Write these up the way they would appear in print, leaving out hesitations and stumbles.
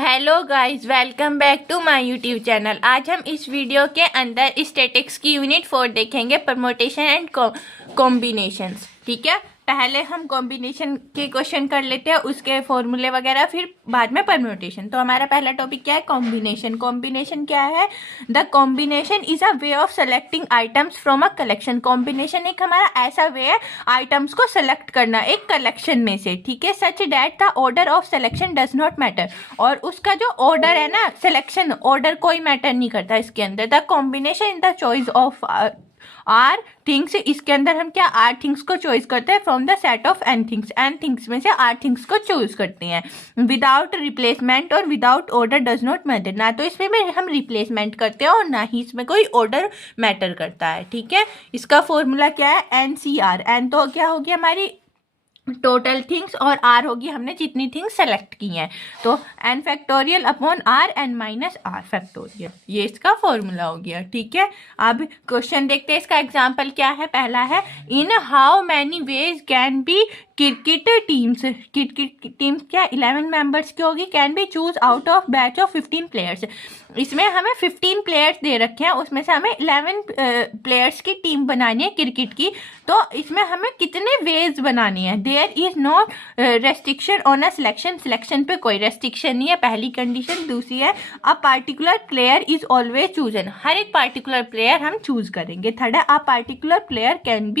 Hello guys, welcome back to my YouTube channel. आज हम इस वीडियो के अंदर स्टैटिक्स की यूनिट 4 देखेंगे, परमुटेशन एंड कॉम्बिनेशंस। ठीक है, पहले हम कॉम्बिनेशन के क्वेश्चन कर लेते हैं, उसके फॉर्मूले वगैरह, फिर बाद में परम्यूटेशन। तो हमारा पहला टॉपिक क्या है? कॉम्बिनेशन। कॉम्बिनेशन क्या है? The combination is a way of selecting items from a collection. Combination एक हमारा ऐसा वे है आइटम्स को सेलेक्ट करना एक कलेक्शन में से। ठीक है, such that the order of selection does not matter. और उसका जो ऑर्डर है ना, सिलेक्शन ऑर्डर कोई मैटर नहीं करता इसके अंदर। The combination in the choice of r things, इसके अंदर हम क्या आर थिंग्स को चॉइस करते हैं from the set of n things. N things में से आर थिंग्स को चूज करते हैं। विदाउट रिप्लेसमेंट और without order does not matter. ना तो इसमें हम रिप्लेसमेंट करते हैं और ना ही इसमें कोई ऑर्डर मैटर करता है। ठीक है, इसका फॉर्मूला क्या है? N C are. एन तो क्या होगी हमारी टोटल थिंग्स, और आर होगी हमने जितनी थिंग्स सेलेक्ट की हैं। तो n factorial upon r, n minus r factorial, ये इसका फॉर्मूला हो गया। ठीक है, अब क्वेश्चन देखते हैं। इसका एग्जांपल क्या है? पहला है, इन how many veg can be cricket teams. Cricket teams क्या 11 मेंबर्स की होगी। Can be choose out of batch of 15 players. इसमें हमें 15 प्लेयर्स दे रखे हैं, उसमें से हमें 11 प्लेयर्स की टीम बनानी है क्रिकेट की। तो इसमें हमें कितने वेज बनानी है? There is no restriction on a selection. Selection पे कोई रेस्ट्रिक्शन नहीं है, पहली कंडीशन। दूसरी है, a particular player is always chosen. हर एक पार्टिकुलर प्लेयर हम चूज करेंगे। थर्ड है, a particular player can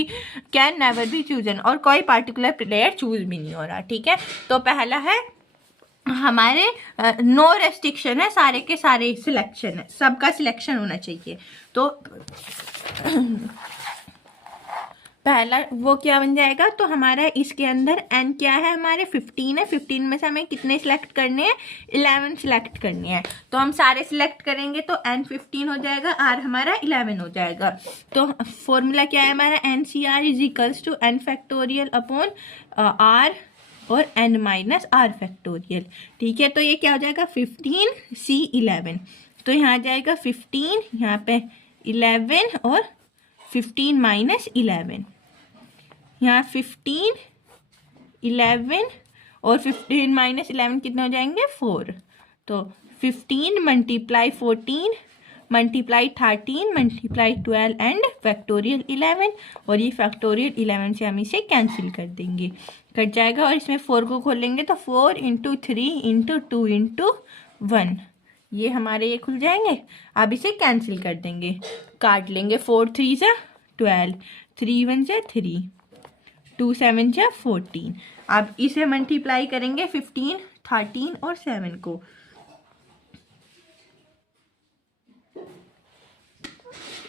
never be chosen. और कोई पार्टिकुलर प्लेयर चूज भी नहीं हो रहा। ठीक है, तो पहला है हमारे नो रेस्ट्रिक्शन है, सारे के सारे सिलेक्शन है, सबका सिलेक्शन होना चाहिए। तो पहला वो क्या बन जाएगा? तो हमारा इसके अंदर एन क्या है? हमारे 15 है। 15 में से हमें कितने सिलेक्ट करने हैं? 11 सिलेक्ट करने हैं। तो हम सारे सिलेक्ट करेंगे तो एन 15 हो जाएगा, आर हमारा 11 हो जाएगा। तो फॉर्मूला क्या है हमारा? N C r is equals to n factorial upon r और एन माइनस आर फैक्टोरियल। ठीक है, तो ये क्या हो जाएगा? 15 सी 11। तो यहाँ आ जाएगा 15, यहाँ पे 11 और 15 माइनस 11, यहाँ 15 11 और 15 माइनस 11 कितने हो जाएंगे? 4। तो 15 multiply 14 multiply 13 multiply 12 and factorial 11। और ये फैक्टोरियल 11 से हम इसे कैंसिल कर देंगे, कट जाएगा। और इसमें 4 को खोलेंगे तो 4 इंटू 3 इंटू 2 इंटू 1, ये हमारे ये खुल जाएंगे। अब इसे कैंसिल कर देंगे, काट लेंगे। 4 3 जा 12, 3 1 जा 3, 2 7 जा 14। अब इसे मल्टीप्लाई करेंगे 15 13 और 7 को।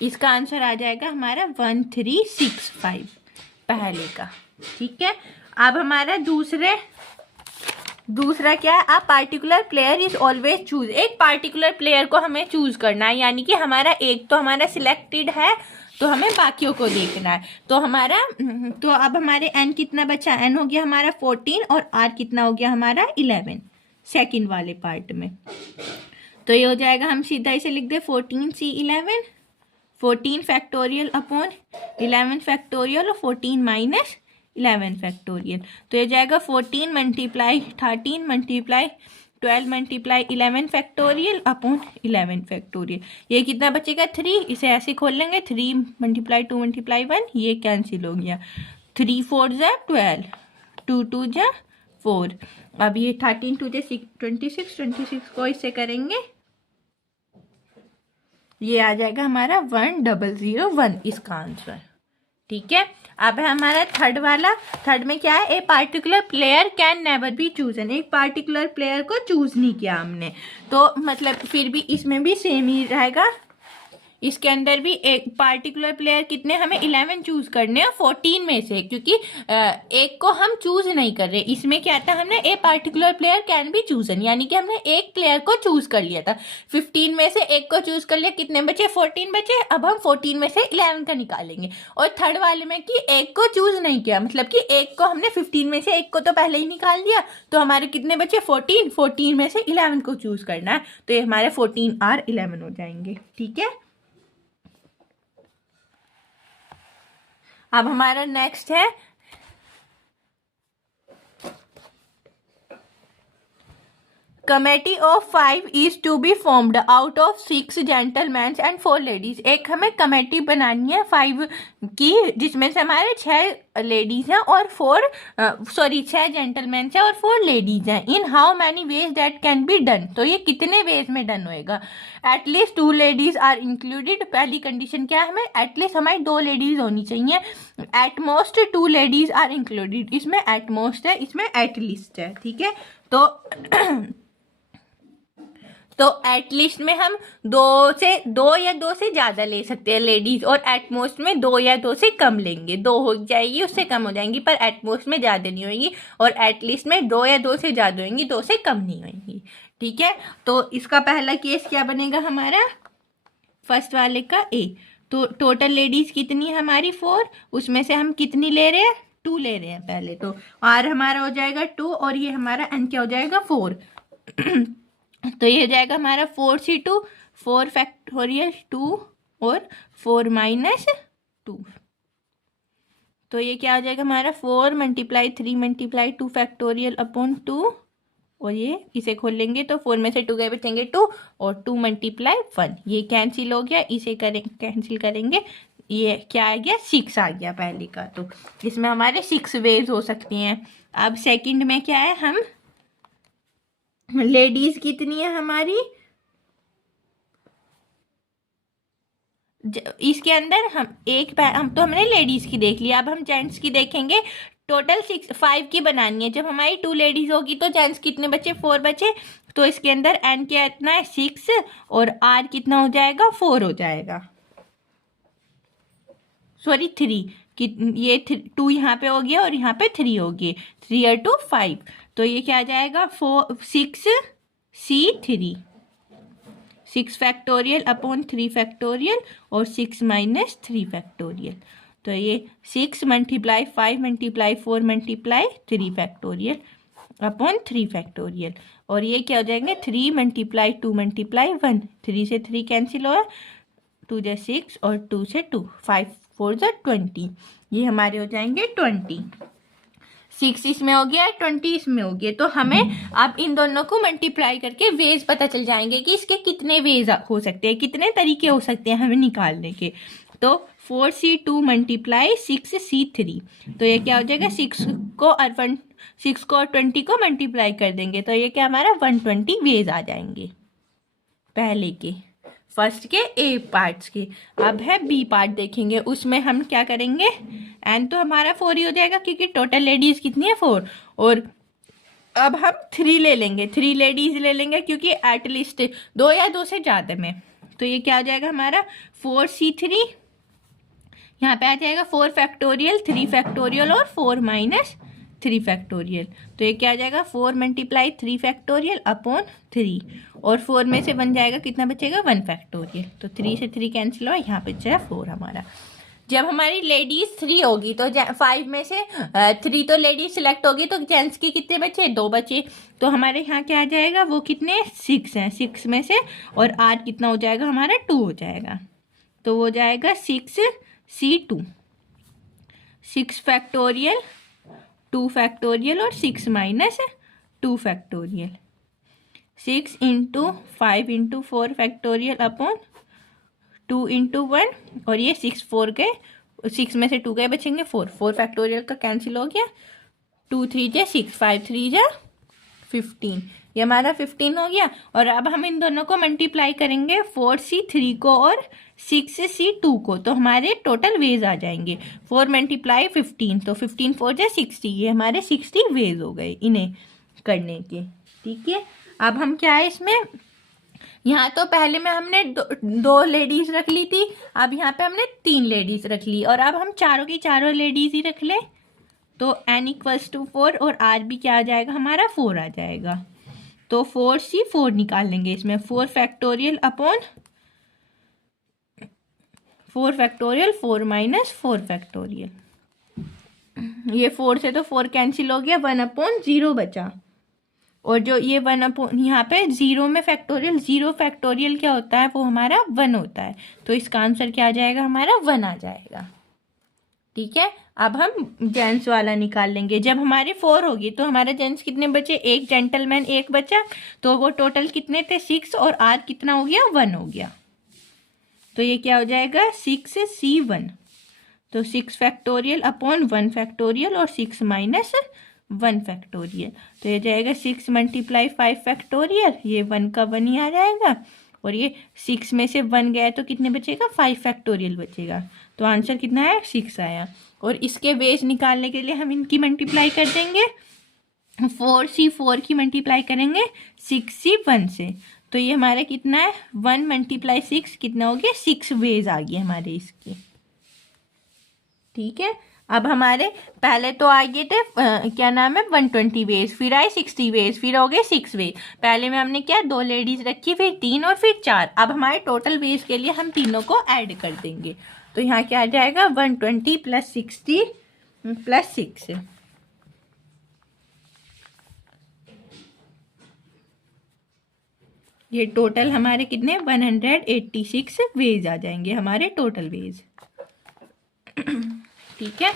इसका आंसर आ जाएगा हमारा 1365 पहले का। ठीक है, अब हमारा दूसरा क्या है? आप particular player is always choose. एक पार्टिकुलर प्लेयर को हमें चूज करना है, यानी कि हमारा एक तो हमारा सिलेक्टेड है, तो हमें बाकियों को देखना है। तो अब हमारे एन कितना बचा? एन हो गया हमारा 14 और आर कितना हो गया हमारा 11 सेकंड वाले पार्ट में। तो ये हो जाएगा, हम सीधा इसे लिख दे 14 सी 11, 14 फैक्टोरियल अपॉन 11 फैक्टोरियल और 14 माइनस 11 फैक्टोरियल। तो ये जाएगा 14 multiply 13 multiply 12 multiply 11 factorial upon 11 factorial. ये कितना बचेगा? 3। इसे ऐसे खोल लेंगे, 3 मल्टीप्लाई 2 मल्टीप्लाई 1, ये कैंसिल हो गया। 3 4 जा 12, 2 2 जा 4। अब ये 13 2 जा 26, 26 को इससे करेंगे, ये आ जाएगा हमारा 1001 इसका आंसर। ठीक है, अब है हमारा थर्ड वाला। थर्ड में क्या है? A particular player can never be chosen. एक पार्टिकुलर प्लेयर को चूज नहीं किया हमने, तो मतलब फिर भी इसमें भी सेम ही रहेगा। इसके अंदर भी एक पार्टिकुलर प्लेयर कितने हमें 11 चूज करने हैं 14 में से, क्योंकि एक को हम चूज नहीं कर रहे। इसमें क्या था? हमने a particular player can be chosen, यानी कि हमने एक प्लेयर को चूज कर लिया था। 15 में से एक को चूज कर लिया, कितने बचे? 14 बचे। अब हम 14 में से 11 का निकालेंगे। और थर्ड वाले में कि एक को चूज नहीं किया, मतलब कि एक को हमने 15 में से एक को तो पहले ही निकाल दिया, तो हमारे कितने बचे? 14 में से 11 को चूज करना है। तो ये हमारे 14 और 11 हो जाएंगे। ठीक है, अब हमारा नेक्स्ट है committee of 5 is to be formed out of 6 gentleman and 4 ladies. एक हमें कमेटी बनानी है 5 की, जिसमें से हमारे 6 लेडीज हैं और 6 जेंटलमैन हैं और 4 लेडीज हैं। In how many ways that can be done, तो ये कितने वेज में डन होएगा। एटलीस्ट 2 लेडीज आर इंक्लूडेड, पहली कंडीशन क्या है, हमें एटलीस्ट हमारी 2 लेडीज होनी चाहिए। At most 2 ladies are included, इसमें एट मोस्ट है, इसमें एटलीस्ट है, ठीक है। तो एटलीस्ट में हम 2 या 2 से ज़्यादा ले सकते हैं लेडीज, और एटमोस्ट में 2 या 2 से कम लेंगे, 2 हो जाएगी उससे कम हो जाएंगी, पर एटमोस्ट में ज़्यादा नहीं होगी, और एटलीस्ट में 2 या 2 से ज़्यादा होंगी, 2 से कम नहीं होंगी, ठीक है। तो इसका पहला केस क्या बनेगा हमारा, फर्स्ट वाले का ए। तो टोटल लेडीज कितनी है हमारी 4, उसमें से हम कितनी ले रहे हैं, 2 ले रहे हैं पहले, तो आर हमारा हो जाएगा 2 और ये हमारा एन क्या हो जाएगा 4। तो ये हो जाएगा हमारा 4c2 4 फैक्टोरियल 2 और 4 माइनस 2। तो ये क्या हो जाएगा हमारा 4 × 3 × 2 फैक्टोरियल अपॉन 2, और ये इसे खोल लेंगे तो 4 में से 2 गए बचेंगे 2 और 2 × 1, ये कैंसिल हो गया, इसे कैंसिल करेंगे, ये क्या आ गया 6 आ गया पहले का। तो इसमें हमारे 6 वेज हो सकती हैं। अब सेकंड में क्या है, हम लेडीज कितनी है हमारी, इसके अंदर हम तो हमने लेडीज की देख लिया, अब हम जेंट्स की देखेंगे। टोटल 5 की बनानी है, जब हमारी 2 लेडीज होगी तो जेंट्स कितने बचे 4 बचे, तो इसके अंदर एन क्या इतना है 6 और आर कितना हो जाएगा 4 हो जाएगा, सॉरी 3 कि ये 2 यहाँ पे हो गया और यहाँ पे 3 हो गए, 3 और 2 5, तो ये क्या आ जाएगा 6c3 6 फैक्टोरियल अपॉन 3 फैक्टोरियल और 6 माइनस 3 फैक्टोरियल। तो ये 6 × 5 × 4 × 3 फैक्टोरियल अपॉन 3 फैक्टोरियल, और ये क्या हो जाएंगे 3 × 2 × 1, 3 से 3 कैंसिल हो, 2 से 6 और 2 से 2, 5 4 से 20, ये हमारे हो जाएंगे 20। 6 इसमें हो गया 20 इसमें हो गया, तो हमें अब इन दोनों को मल्टीप्लाई करके वेज पता चल जाएंगे कि इसके कितने वेज हो सकते हैं, कितने तरीके हो सकते हैं हमें निकालने के। तो 4c2 × 6c3, तो ये क्या हो जाएगा 6 को और 20 को मल्टीप्लाई कर देंगे, तो ये क्या हमारा 120 वेज आ जाएंगे पहले के, फर्स्ट के ए पार्ट्स के। अब है बी पार्ट देखेंगे, उसमें हम क्या करेंगे, एन तो हमारा 4 ही हो जाएगा क्योंकि टोटल लेडीज कितनी है 4, और अब हम 3 ले लेंगे, 3 लेडीज ले लेंगे क्योंकि एटलीस्ट 2 या 2 से ज़्यादा में। तो ये क्या हो जाएगा हमारा 4c3, यहाँ पे आ जाएगा 4 फैक्टोरियल 3 फैक्टोरियल और 4 माइनस 3 फैक्टोरियल, तो ये क्या आ जाएगा 4 × 3 फैक्टोरियल अपॉन 3, और 4 में से बन जाएगा कितना बचेगा 1 फैक्टोरियल, तो 3 से 3 कैंसिल हुआ, यहाँ पे बचा 4 हमारा। जब हमारी लेडीज 3 होगी तो 5 में से 3 तो लेडीज सिलेक्ट होगी, तो जेंट्स की कितने बचे 2 बचे, तो हमारे यहाँ क्या आ जाएगा वो कितने 6 हैं, 6 में से और आर कितना हो जाएगा हमारा 2 हो जाएगा, तो वो जाएगा 6c2 6 फैक्टोरियल 2 फैक्टोरियल और 6 माइनस 2 फैक्टोरियल, 6 × 5 × 4 फैक्टोरियल अपॉन 2 × 1, और ये 6 4 गए, 6 में से 2 गए बचेंगे 4 फैक्टोरियल का कैंसिल हो गया, 2 3 × 6 5 3 × 15, ये हमारा 15 हो गया। और अब हम इन दोनों को मल्टीप्लाई करेंगे 4c3 को और 6c2 को, तो हमारे टोटल वेज आ जाएंगे 4 × 15, तो 15 4 × 60, ये हमारे 60 वेज हो गए इन्हें करने के, ठीक है। अब हम क्या है इसमें, यहाँ तो पहले में हमने 2 लेडीज रख ली थी, अब यहाँ पे हमने 3 लेडीज रख ली, और अब हम चारों की चारों लेडीज ही रख ले, तो n = 4 और r भी क्या आ जाएगा हमारा 4 आ जाएगा, तो 4c4 निकाल लेंगे इसमें, 4 factorial upon 4 factorial 4 minus 4 factorial, ये 4 से तो 4 कैंसिल हो गया, 1/0 बचा, और जो ये 1 यहाँ पे 0 में फैक्टोरियल 0 फैक्टोरियल क्या होता है वो हमारा 1 होता है, तो इसका आंसर क्या आ जाएगा हमारा 1 आ जाएगा, ठीक है। अब हम जेंट्स वाला निकाल लेंगे। जब हमारे 4 होगी तो हमारे जेंट्स कितने बचे, एक जेंटलमैन एक बचा, तो वो टोटल कितने थे 6, और आर कितना हो गया 1 हो गया। तो ये क्या हो जाएगा 6C1। तो 6 फैक्टोरियल अपॉन 1 फैक्टोरियल और 6 माइनस 1 फैक्टोरियल। तो ये जाएगा 6 मल्टीप्लाई 5 फैक्टोरियल, ये 1 का 1 ही आ जाएगा, और ये 6 में से 1 गया तो कितने बचेगा 5 फैक्टोरियल बचेगा। तो आंसर कितना आया 6 आया। और इसके वेज निकालने के लिए हम इनकी मल्टीप्लाई कर देंगे। 4C4 की मल्टीप्लाई करेंगे 6C1 से, तो ये हमारा कितना है 1 मल्टीप्लाई 6 कितना हो गया 6 वेज आ गए हमारे इसके। ठीक है। अब हमारे पहले तो आ गए थे क्या नाम है 120 वेज, फिर आए 60 वेज, फिर हो गए 6 वेज। पहले में हमने क्या 2 लेडीज रखी, फिर 3 और फिर 4। अब हमारे टोटल वेज के लिए हम तीनों को ऐड कर देंगे। तो यहाँ क्या आ जाएगा 120 प्लस 60 प्लस 6। ये टोटल हमारे कितने 186 वेज आ जाएंगे हमारे टोटल वेज। ठीक है।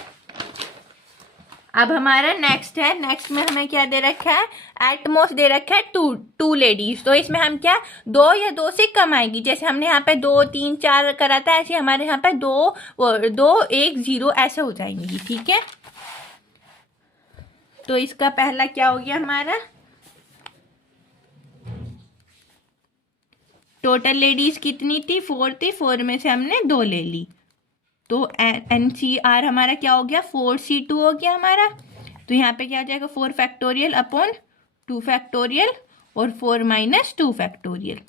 अब हमारा नेक्स्ट है, नेक्स्ट में हमें क्या दे रखा है, एटमोस्ट दे रखा है टू लेडीज। तो इसमें हम क्या 2 या 2 से कम आएगी, जैसे हमने यहाँ पे 2 3 4 करा था, ऐसे हमारे यहाँ पे 2 1 0 ऐसे हो जाएंगी। ठीक है। तो इसका पहला क्या हो गया हमारा, टोटल लेडीज कितनी थी 4 थी, 4 में से हमने 2 ले ली, तो NCR हमारा क्या हो गया 4C2 हो गया हमारा। तो यहाँ पे क्या हो जाएगा 4 फैक्टोरियल अपॉन 2 फैक्टोरियल और 4 माइनस 2 फैक्टोरियल।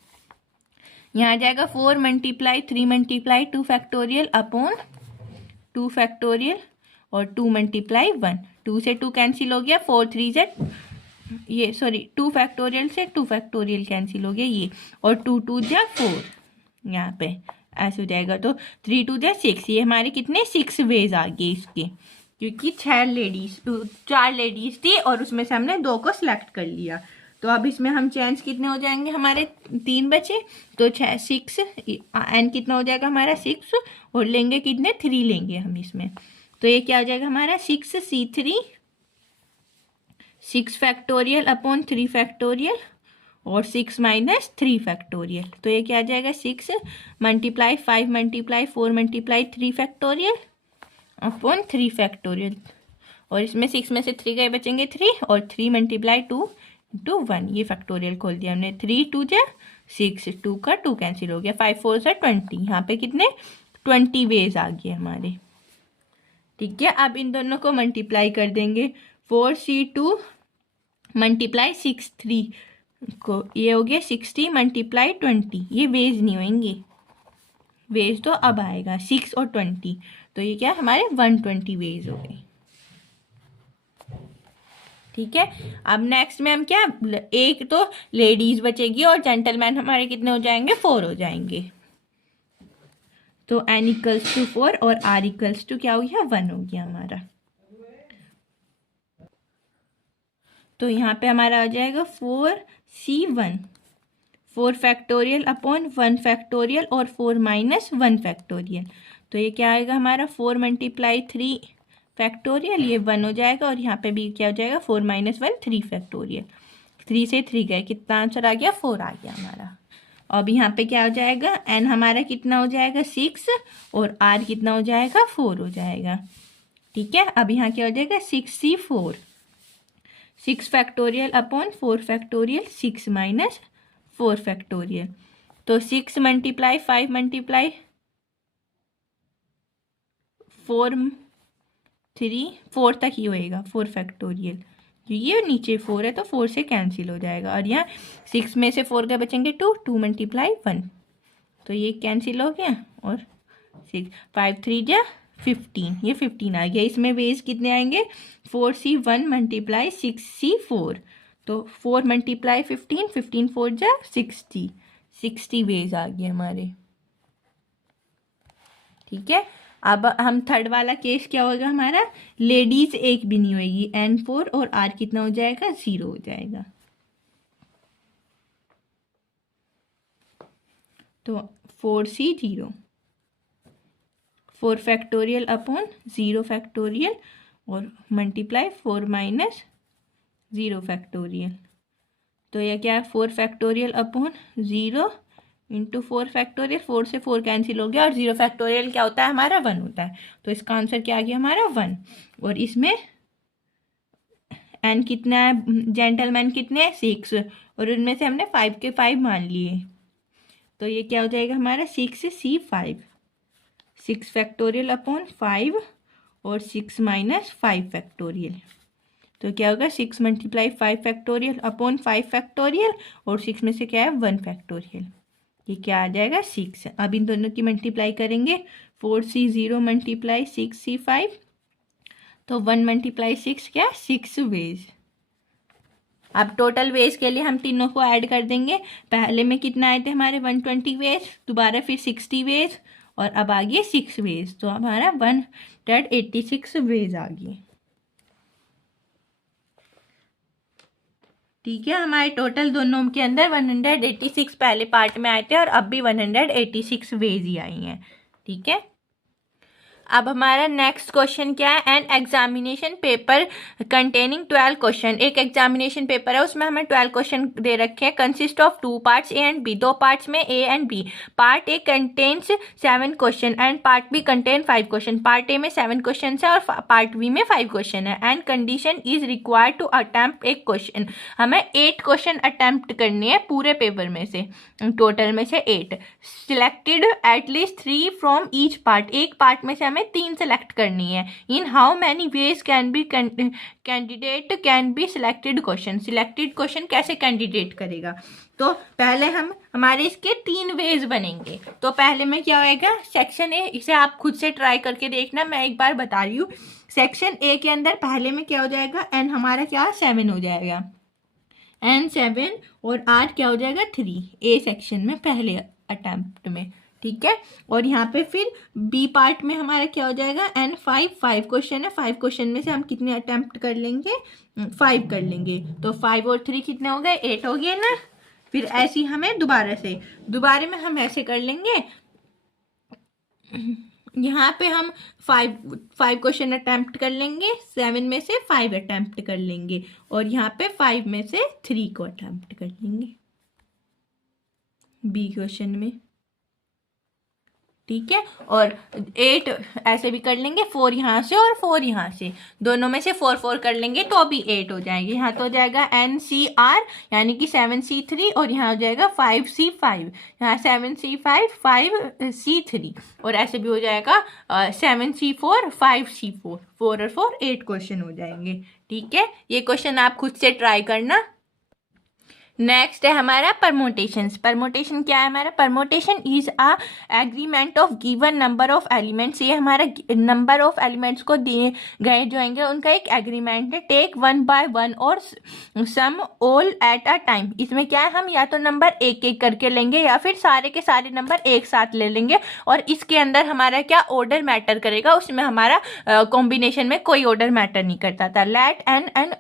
यहाँ आ जाएगा 4 multiply 3 multiply 2 factorial upon 2 factorial और 2 मल्टीप्लाई 1। 2 से 2 कैंसिल हो गया, 4 3 से ये सॉरी 2 फैक्टोरियल से 2 फैक्टोरियल कैंसिल हो गया ये, और 2 2 जा 4 यहाँ पे ऐसे हो जाएगा। तो 3 2 जा 6, ये हमारे कितने 6 वेज आ गए इसके, क्योंकि 4 लेडीज थी और उसमें से हमने 2 को सिलेक्ट कर लिया। तो अब इसमें हम चेंज कितने हो जाएंगे, हमारे 3 बचे, तो 6 एन कितना हो जाएगा हमारा 6, और लेंगे कितने 3 लेंगे हम इसमें। तो ये क्या हो जाएगा हमारा 6C3 6 फैक्टोरियल अपॉन 3 फैक्टोरियल और 6 माइनस 3 फैक्टोरियल। तो ये क्या आ जाएगा 6 multiply 5 multiply 4 multiply 3 factorial upon 3 factorial, और इसमें 6 में से 3 गए बचेंगे 3, और 3 मल्टीप्लाई 2 इंटू 1, ये फैक्टोरियल खोल दिया हमने। 3 2 जा 6, 2 का 2 कैंसिल हो गया, 5 4 से 20, यहाँ पे कितने 20 वेज आ गए हमारे। ठीक है। अब इन दोनों को मल्टीप्लाई कर देंगे, 4C2 मल्टीप्लाई 6 3 को, ये हो गया 60 मल्टीप्लाई 20, ये वेज नहीं होंगे, वेज तो अब आएगा 6 और 20, तो ये क्या हमारे 120 वेज हो गए। ठीक है। अब नेक्स्ट में हम क्या, एक तो लेडीज बचेगी और जेंटलमैन हमारे कितने हो जाएंगे 4 हो जाएंगे। तो n इक्वल्स टू 4 और r इक्वल्स टू क्या हो गया 1 हो गया हमारा। तो यहाँ पे हमारा आ जाएगा 4C1 4 फैक्टोरियल अपॉन 1 फैक्टोरियल और 4 माइनस 1 फैक्टोरियल। तो ये क्या आएगा हमारा 4 मल्टीप्लाई 3 फैक्टोरियल, ये 1 हो जाएगा, और यहाँ पे भी क्या हो जाएगा 4 माइनस 1 3 फैक्टोरियल। 3 से 3 गए, कितना आंसर आ गया 4 आ गया हमारा। अब यहाँ पे क्या हो जाएगा n हमारा कितना हो जाएगा 6 और r कितना हो जाएगा 4 हो जाएगा। ठीक है। अब यहाँ क्या हो जाएगा 6C4 6 factorial upon 4 factorial 6 minus 4 factorial. तो 6 मल्टीप्लाई 5 मल्टीप्लाई 4 तक ही होएगा 4 फैक्टोरियल, ये नीचे 4 है तो 4 से कैंसिल हो जाएगा, और यहाँ 6 में से 4 का बचेंगे 2 मल्टीप्लाई 1, तो ये कैंसिल हो गया, और 6 5 3 जा 15, ये 15 आ गया। इसमें वेज कितने आएंगे 4C1 मल्टीप्लाई 6C4, तो 4 मल्टीप्लाई 15 15 4 जा 60 वेज आ गए हमारे। ठीक है। अब हम थर्ड वाला केस क्या होगा हमारा, लेडीज एक भी नहीं होगी, N4 और R कितना हो जाएगा 0 हो जाएगा। तो 4C0 4 फैक्टोरियल अपॉन 0 फैक्टोरियल और मल्टीप्लाई 4 माइनस 0 फैक्टोरियल। तो यह क्या है 4 फैक्टोरियल अपॉन 0 इंटू 4 फैक्टोरियल, 4 से 4 कैंसिल हो गया और 0 फैक्टोरियल क्या होता है हमारा 1 होता है। तो इसका आंसर क्या आ गया हमारा 1। और इसमें एन कितना है, जेंटलमैन कितने हैं 6, और उनमें से हमने 5 के 5 मान लिए। तो ये क्या हो जाएगा हमारा 6C5, 6 फैक्टोरियल अपॉन 5 और 6 माइनस 5 फैक्टोरियल। तो क्या होगा 6 मल्टीप्लाई 5 फैक्टोरियल अपॉन 5 फैक्टोरियल और 6 में से क्या है 1 फैक्टोरियल। ये क्या आ जाएगा 6। अब इन दोनों की मल्टीप्लाई करेंगे, 4C0 मल्टीप्लाई 6C5, तो 1 मल्टीप्लाई 6 क्या 6 वेज। अब टोटल वेज के लिए हम तीनों को ऐड कर देंगे। पहले में कितना आए थे हमारे 120 वेज, दोबारा फिर 60 वेज और अब आ गए 6 वेज, तो हमारा 186 वेज आ गए। ठीक है, हमारे टोटल दोनों के अंदर 186 पहले पार्ट में आए थे और अब भी 186 वेज ही आई हैं। ठीक है, अब हमारा नेक्स्ट क्वेश्चन क्या है, an examination paper containing 12 question. एक एग्जामिनेशन पेपर है, उसमें हमें 12 क्वेश्चन दे रखे हैं, consist of 2 parts A and B, 2 parts में A and B. Part A contains 7 question and part B contain 5 question. Part A में 7 क्वेश्चन है और पार्ट बी में 5 क्वेश्चन है। And condition is required to attempt एक question. हमें 8 question attempt करने हैं पूरे पेपर में से, टोटल में से 8। Selected at least 3 from each part, एक पार्ट में से हमें 3 सेलेक्ट करनी है। इन how many veg can be candidate can be selected question. Selected question कैसे कैंडिडेट करेगा, तो पहले हमारे इसके 3 वेज बनेंगे। तो पहले में क्या होएगा, सेक्शन ए, इसे आप खुद से ट्राई करके देखना, मैं एक बार बता रही हूँ। सेक्शन ए के अंदर पहले में क्या हो जाएगा, एन हमारा क्या 7 हो जाएगा, एन 7 और आर क्या हो जाएगा 3 ए सेक्शन में पहले अटेम्प्ट में। ठीक है, और यहाँ पे फिर बी पार्ट में हमारा क्या हो जाएगा, एन 5 क्वेश्चन है, 5 क्वेश्चन में से हम कितने अटेम्प्ट कर लेंगे, 5 कर लेंगे। तो 5 और 3 कितने हो गए, 8 हो गए ना। फिर ऐसे हमें दोबारा में हम ऐसे कर लेंगे, यहाँ पे हम 5 क्वेश्चन अटेम्प्ट कर लेंगे, 7 में से 5 अटेम्प्ट कर लेंगे और यहाँ पे 5 में से 3 को अटेम्प्ट कर लेंगे बी क्वेश्चन में। ठीक है, और 8 ऐसे भी कर लेंगे, 4 यहाँ से और 4 यहाँ से, दोनों में से 4 कर लेंगे तो अभी 8 हो जाएंगे। यहाँ तो हो जाएगा NCR यानी कि 7C3 और यहाँ हो जाएगा 5C5, यहाँ 7C5 5C3 और ऐसे भी हो जाएगा 7C4 5C4, 4 और 4 8 क्वेश्चन हो जाएंगे। ठीक है, ये क्वेश्चन आप खुद से ट्राई करना। नेक्स्ट है हमारा परमोटेशन। परमोटेशन क्या है हमारा, permutation is a agreement of given number of elements. ये हमारा नंबर ऑफ एलिमेंट्स को दिए गए जो होंगे उनका एक एग्रीमेंट है। टेक 1 by 1 और sum all at a time. इसमें क्या है, हम या तो नंबर एक एक करके लेंगे या फिर सारे के सारे नंबर एक साथ ले लेंगे और इसके अंदर हमारा क्या ऑर्डर मैटर करेगा, उसमें हमारा कॉम्बिनेशन में कोई ऑर्डर मैटर नहीं करता था। Let n and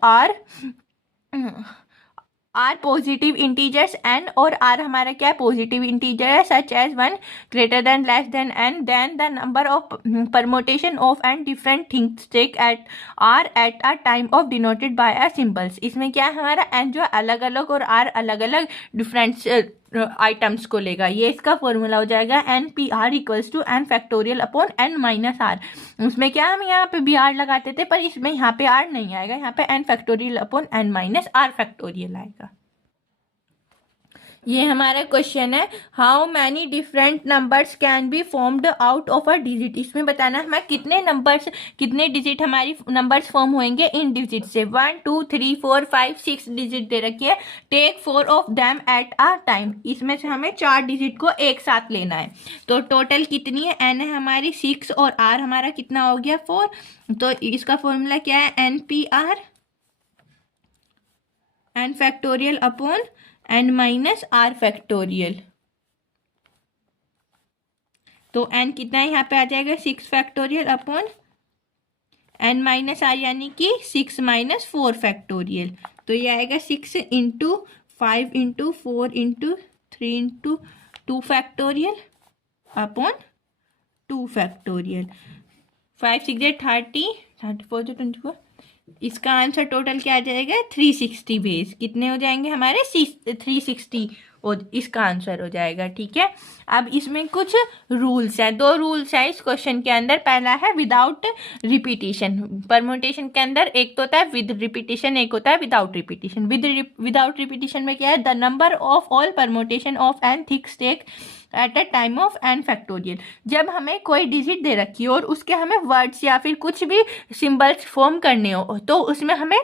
r positive integers, n और आर हमारा क्या है पॉजिटिव इंटीजर है, such as 1 greater than less than n, then the number of permutation of n different things take at r at a time of denoted by a symbols. इसमें क्या है हमारा N जो अलग अलग और आर अलग अलग डिफरेंट आइटम्स को लेगा। ये इसका फॉर्मूला हो जाएगा NPR equals to n factorial upon n minus r. उसमें क्या हम यहाँ पे भी आर लगाते थे पर इसमें यहाँ पे आर नहीं आएगा, यहाँ पे n factorial upon n minus r factorial आएगा। ये हमारा क्वेश्चन है, how many different numbers can be formed out of a digit. इसमें बताना हमें कितने डिजिट हमारी नंबर्स फॉर्म होंगे इन डिजिट से। 1 2 3 4 5 6 डिजिट दे रखी है। Take 4 of them at a time. इसमें से हमें 4 डिजिट को एक साथ लेना है। तो टोटल कितनी है, n है हमारी 6 और r हमारा कितना हो गया 4। तो इसका फॉर्मूला क्या है, NPR n factorial upon n minus r factorial. तो n कितना है यहाँ पे आ जाएगा 6 factorial upon n minus r यानी कि 6 माइनस 4 फैक्टोरियल। तो ये आएगा 6 into 5 into 4 into 3 into 2 factorial upon 2 factorial. 5 6 30, 34 जो 24, इसका आंसर टोटल क्या आ जाएगा 360 बेस। कितने हो जाएंगे हमारे 360 और इसका आंसर हो जाएगा। ठीक है, अब इसमें कुछ रूल्स हैं, 2 रूल्स हैं इस क्वेश्चन के अंदर। पहला है विदाउट रिपीटिशन। परम्यूटेशन के अंदर एक तो होता है विद रिपीटिशन, एक होता है विदाउट रिपीटिशन। विदाउट रिपीटिशन में क्या है, the number of all permutation of n things स्टेक at a time of n factorial. जब हमें कोई डिजिट दे रखी हो और उसके हमें वर्ड्स या फिर कुछ भी सिंबल्स फॉर्म करने हो, तो उसमें हमें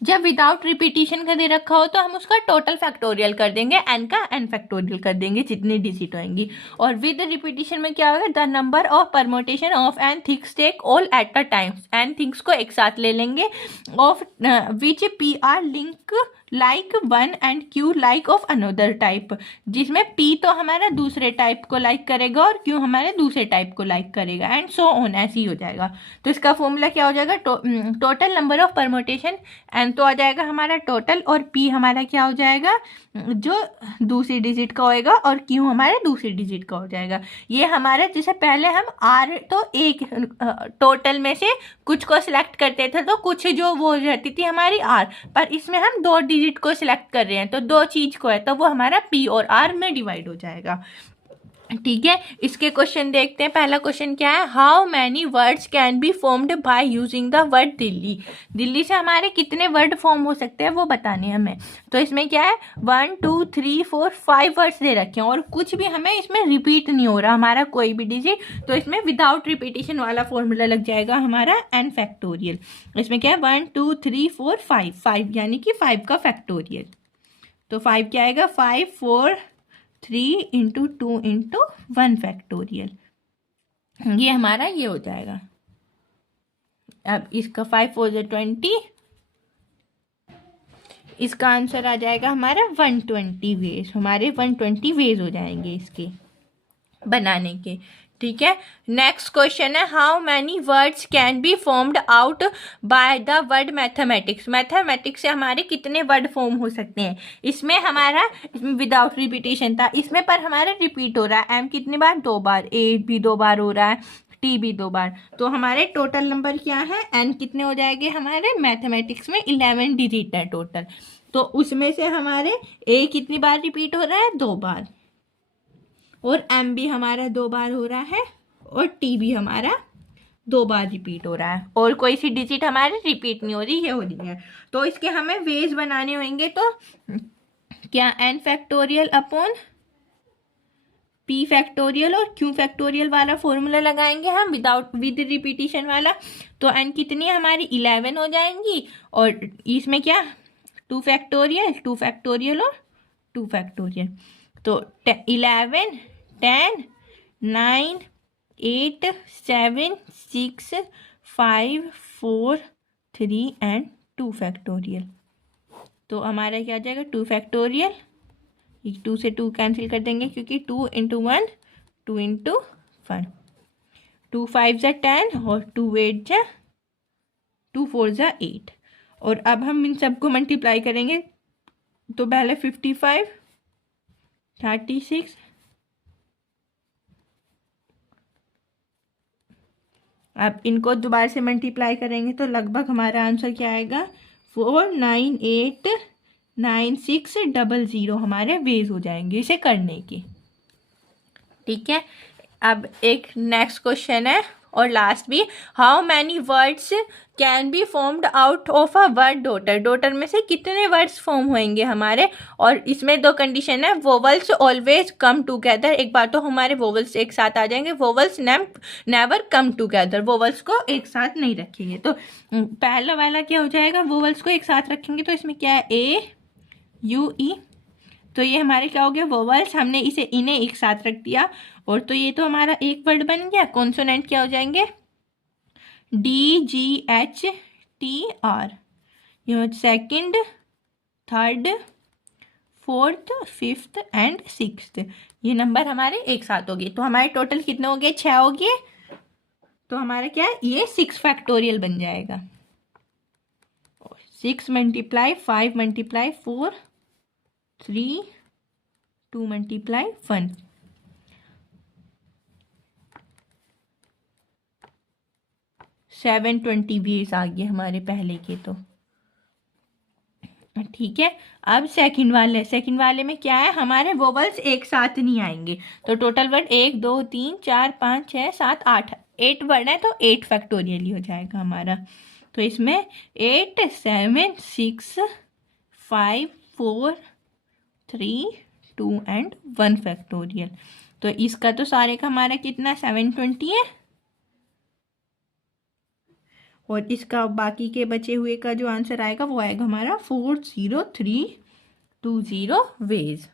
जब विदाउट रिपीटिशन का दे रखा हो तो हम उसका टोटल फैक्टोरियल कर देंगे, एन का एन फैक्टोरियल कर देंगे जितनी डिजिट होंगी। और विद रिपीटिशन में क्या होगा, the number of permutation of n things take all at a time. N things को एक साथ ले लेंगे, of which p are link like one and q like of another type, जिसमें पी तो हमारा दूसरे टाइप को लाइक करेगा और क्यू हमारे दूसरे टाइप को लाइक करेगा, एंड सो ऑन, ऐसे ही हो जाएगा। तो इसका फॉर्मूला क्या हो जाएगा, total number of permutation, n तो आ जाएगा हमारा टोटल, और पी हमारा क्या हो जाएगा जो दूसरी डिजिट का होएगा, और क्यू हमारे दूसरी डिजिट का हो जाएगा। ये हमारे जैसे पहले हम आर तो एक टोटल में से कुछ को सिलेक्ट करते थे तो कुछ जो वो रहती थी हमारी आर, पर इसमें हम 2 डिजिट को सिलेक्ट कर रहे हैं तो 2 चीज को है, तो वो हमारा पी और आर में डिवाइड हो जाएगा। ठीक है, इसके क्वेश्चन देखते हैं। पहला क्वेश्चन क्या है, how many words can be formed by using the word Delhi. Delhi से हमारे कितने वर्ड फॉर्म हो सकते हैं वो बताने हमें। तो इसमें क्या है 1 2 3 4 5 वर्ड्स दे रखे हैं और कुछ भी हमें इसमें रिपीट नहीं हो रहा हमारा कोई भी डिजिट, तो इसमें विदाउट रिपीटिशन वाला फॉर्मूला लग जाएगा हमारा एन फैक्टोरियल। इसमें क्या है 1 2 3 4 5, 5 यानी कि 5 का फैक्टोरियल। तो 5 क्या आएगा 5 4 3 इंटू 2 इंटू 1 फैक्टोरियल, ये हमारा ये हो जाएगा। अब इसका 5 4 20, इसका आंसर आ जाएगा हमारा 120 वेज। हमारे 120 वेज हो जाएंगे इसके बनाने के। ठीक है, नेक्स्ट क्वेश्चन है, how many words can be formed out by the word mathematics. Mathematics से हमारे कितने वर्ड फॉर्म हो सकते हैं। इसमें हमारा विदाउट रिपीटिशन था, इसमें पर हमारा रिपीट हो रहा है। एम कितनी बार 2 बार, ए भी 2 बार हो रहा है, टी भी 2 बार, तो हमारे टोटल नंबर क्या है एन कितने हो जाएंगे हमारे मैथमेटिक्स में 11 डिजिट है टोटल। तो उसमें से हमारे ए कितनी बार रिपीट हो रहा है 2 बार, और एम भी हमारा 2 बार हो रहा है, और टी भी हमारा 2 बार रिपीट हो रहा है, और कोई सी डिजिट हमारी रिपीट नहीं हो रही, ये हो रही है। तो इसके हमें वेज बनाने होंगे, तो क्या n factorial upon p factorial और क्यू फैक्टोरियल वाला फॉर्मूला लगाएंगे हम विद रिपीटिशन वाला। तो एन कितनी हमारी 11 हो जाएंगी, और इसमें क्या 2 फैक्टोरियल 2 फैक्टोरियल और 2 फैक्टोरियल, तो 11 10 9 8 7 6 5 4 3 एंड 2 फैक्टोरियल। तो हमारा क्या आ जाएगा 2 फैक्टोरियल, 2 से 2 कैंसिल कर देंगे क्योंकि 2 इंटू 1 2 इंटू 1, 2 5 जा 10 और 2 8 जा 2 4 जा 8। और अब हम इन सबको मल्टीप्लाई करेंगे, तो पहले 55 36 अब इनको दोबारा से मल्टीप्लाई करेंगे तो लगभग हमारा आंसर क्या आएगा 498960 हमारे वेज हो जाएंगे इसे करने की। ठीक है, अब एक नेक्स्ट क्वेश्चन है और लास्ट भी, how many words can be formed out of a word daughter. Daughter में से कितने वर्ड्स फॉर्म होंगे हमारे, और इसमें 2 कंडीशन है, वोवल्स ऑलवेज कम टुगेदर। एक बार तो हमारे वोवल्स एक साथ आ जाएंगे, vowels never come together, vowels को एक साथ नहीं रखेंगे। तो पहला वाला क्या हो जाएगा, वोवल्स को एक साथ रखेंगे, तो इसमें क्या है ए यू ई, तो ये हमारे क्या हो गया वोवल्स, हमने इसे इन्हें एक साथ रख दिया, और तो ये तो हमारा एक वर्ड बन गया। कॉन्सोनेंट क्या हो जाएंगे DGHTR, ये second third fourth fifth and sixth, ये नंबर हमारे एक साथ हो गए। तो हमारे टोटल कितने हो गए 6 हो गए, तो हमारा क्या है ये 6 फैक्टोरियल बन जाएगा। 6 मल्टीप्लाई 5 मल्टीप्लाई 4 3 2 मल्टीप्लाई 1, 720 वेज आ गए हमारे पहले के तो। ठीक है, अब सेकंड वाले में क्या है, हमारे वोवल्स एक साथ नहीं आएंगे। तो टोटल वर्ड 1 2 3 4 5 6 7 8, 8 वर्ड है तो 8 फैक्टोरियल ही हो जाएगा हमारा। तो इसमें 8 7 6 5 4 3 2 एंड 1 फैक्टोरियल। तो इसका तो सारे का हमारा कितना 720 है, और इसका बाकी के बचे हुए का जो आंसर आएगा वो आएगा हमारा 40320 वेज।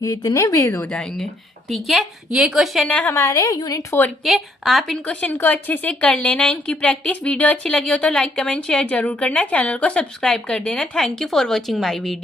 ये इतने वेज हो जाएंगे। ठीक है, ये क्वेश्चन है हमारे यूनिट 4 के। आप इन क्वेश्चन को अच्छे से कर लेना, इनकी प्रैक्टिस। वीडियो अच्छी लगी हो तो लाइक कमेंट शेयर जरूर करना, चैनल को सब्सक्राइब कर देना। Thank you for watching my video.